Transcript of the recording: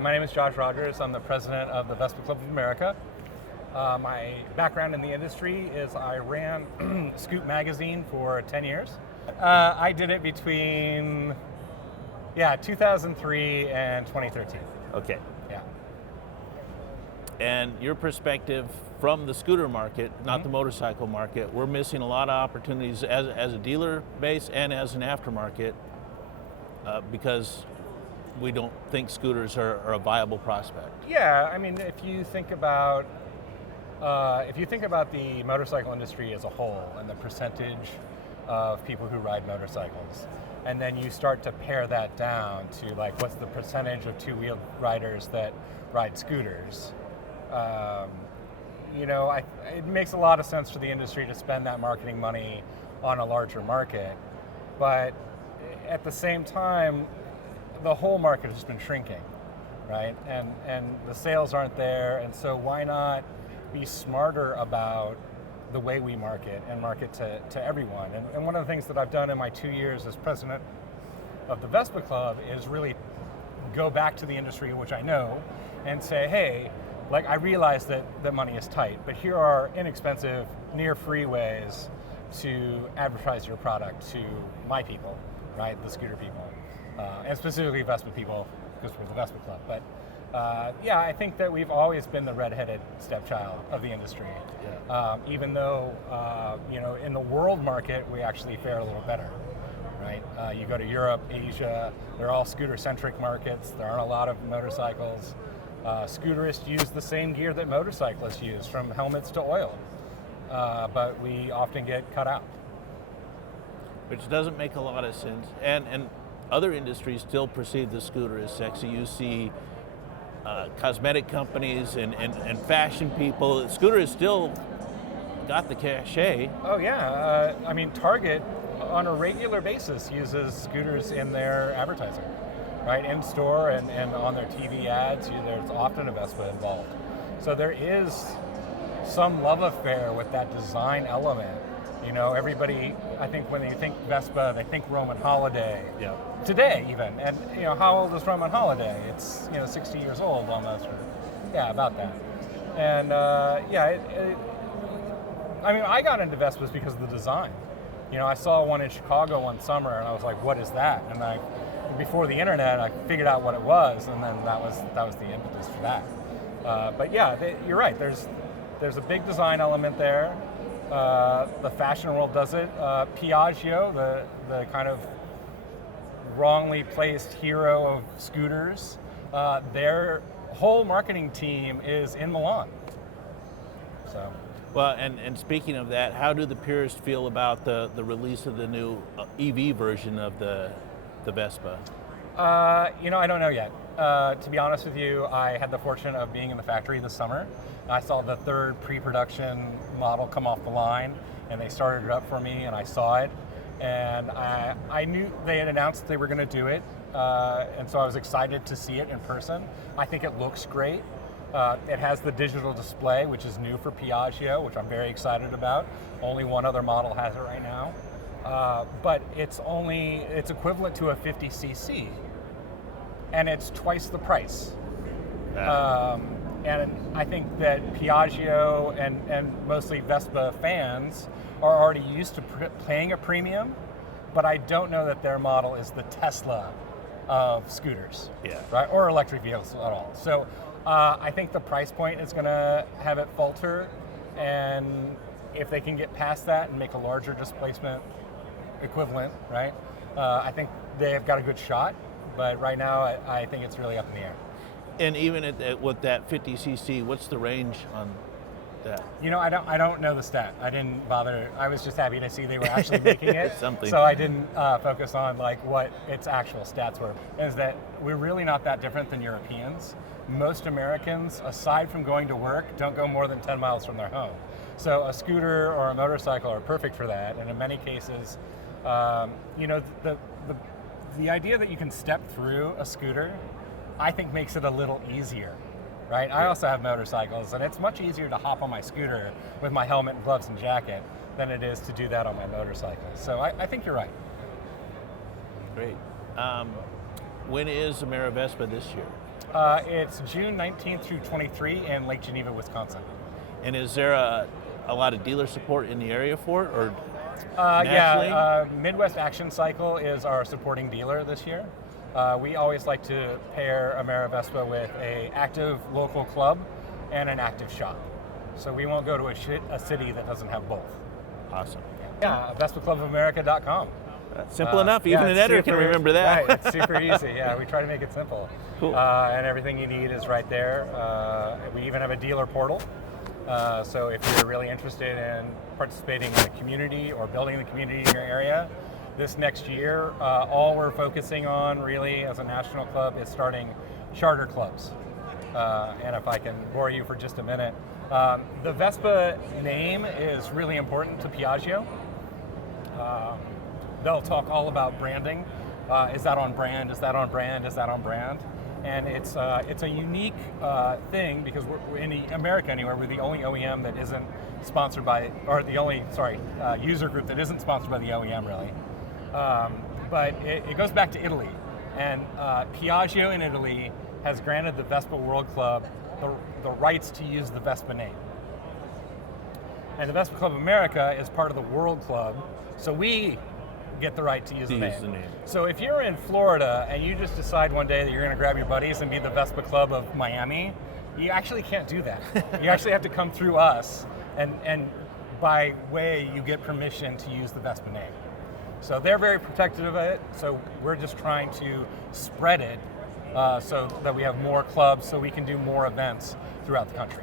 My name is Josh Rogers. I'm the president of the Vespa Club of America. My background in the industry is I ran Scoot magazine for 10 years. I did it between 2003 and 2013. Okay. Yeah. And your perspective from the scooter market, not the motorcycle market, we're missing a lot of opportunities as a dealer base and as an aftermarket because we don't think scooters are a viable prospect. Yeah, I mean, if you think about the motorcycle industry as a whole and the percentage of people who ride motorcycles, and then you start to pare that down to like what's the percentage of two-wheeled riders that ride scooters, it makes a lot of sense for the industry to spend that marketing money on a larger market, but at the same time, the whole market has been shrinking, right? And the sales aren't there, and so why not be smarter about the way we market and market to everyone? And one of the things that I've done in my 2 years as president of the Vespa Club is really go back to the industry, which I know, and say, hey, like I realize that the money is tight, but here are inexpensive, near free ways to advertise your product to my people, right? The scooter people. And specifically Vespa people, because we're the Vespa Club. But I think that we've always been the redheaded stepchild of the industry. Yeah. Even though, in the world market, we actually fare a little better, right? You go to Europe, Asia, they're all scooter-centric markets. There aren't a lot of motorcycles. Scooterists use the same gear that motorcyclists use, from helmets to oil. But we often get cut out. Which doesn't make a lot of sense. And other industries still perceive the scooter as sexy. You see cosmetic companies and fashion people. Scooter has still got the cachet. Oh yeah, Target on a regular basis uses scooters in their advertising, right? In store and on their TV ads, there's often a Vespa involved. So there is some love affair with that design element. Everybody, I think when you think Vespa, they think Roman holiday. Yeah. Today even. And how old is Roman holiday? It's 60 years old almost. About that. And I got into Vespas because of the design. I saw one in Chicago one summer and I was like, what is that? And before the internet, I figured out what it was, and then that was the impetus for that. You're right. There's a big design element there. The fashion world does it. Piaggio, the kind of wrongly placed hero of scooters, their whole marketing team is in Milan. So. Well, and speaking of that, how do the purists feel about the release of the new EV version of the Vespa? I don't know yet. To be honest with you, I had the fortune of being in the factory this summer. I saw the third pre-production model come off the line, and they started it up for me, and I saw it. And I knew they had announced they were going to do it, and so I was excited to see it in person. I think it looks great. It has the digital display, which is new for Piaggio, which I'm very excited about. Only one other model has it right now. But it's equivalent to a 50cc, and it's twice the price. And I think that Piaggio and mostly Vespa fans are already used to paying a premium, but I don't know that their model is the Tesla of scooters, right? Or electric vehicles at all. So I think the price point is going to have it falter, and if they can get past that and make a larger displacement equivalent, right? I think they have got a good shot, but right now I think it's really up in the air. And even with that 50cc, what's the range on that? I don't know the stat. I didn't bother. I was just happy to see they were actually making it. Something. So I didn't focus on like what its actual stats were. Is that we're really not that different than Europeans. Most Americans, aside from going to work, don't go more than 10 miles from their home. So a scooter or a motorcycle are perfect for that. And in many cases, the idea that you can step through a scooter, I think makes it a little easier, right? I also have motorcycles, and it's much easier to hop on my scooter with my helmet and gloves and jacket than it is to do that on my motorcycle. So I think you're right. Great. When is AmeriVespa this year? It's June 19th through 23 in Lake Geneva, Wisconsin. And is there a lot of dealer support in the area for it, or nationally? Yeah, Midwest Action Cycle is our supporting dealer this year. We always like to pair AmeriVespa with an active local club and an active shop. So we won't go to a city that doesn't have both. Awesome. Yeah, VespaClubOfAmerica.com. Simple enough. Even an editor can remember that. Right, it's super easy. Yeah, we try to make it simple. Cool. And everything you need is right there. We even have a dealer portal. So if you're really interested in participating in the community or building the community in your area, this next year, all we're focusing on really as a national club is starting charter clubs. And if I can bore you for just a minute, the Vespa name is really important to Piaggio. They'll talk all about branding. Is that on brand? Is that on brand? Is that on brand? And it's a unique thing because we're in America anywhere. We're the only OEM that isn't sponsored by, or the only user group that isn't sponsored by the OEM really. But it goes back to Italy, and Piaggio in Italy has granted the Vespa World Club the rights to use the Vespa name. And the Vespa Club of America is part of the World Club, so we get the right to use the name. So if you're in Florida and you just decide one day that you're going to grab your buddies and be the Vespa Club of Miami, you actually can't do that. You actually have to come through us, and by way you get permission to use the Vespa name. So they're very protective of it, so we're just trying to spread it so that we have more clubs so we can do more events throughout the country.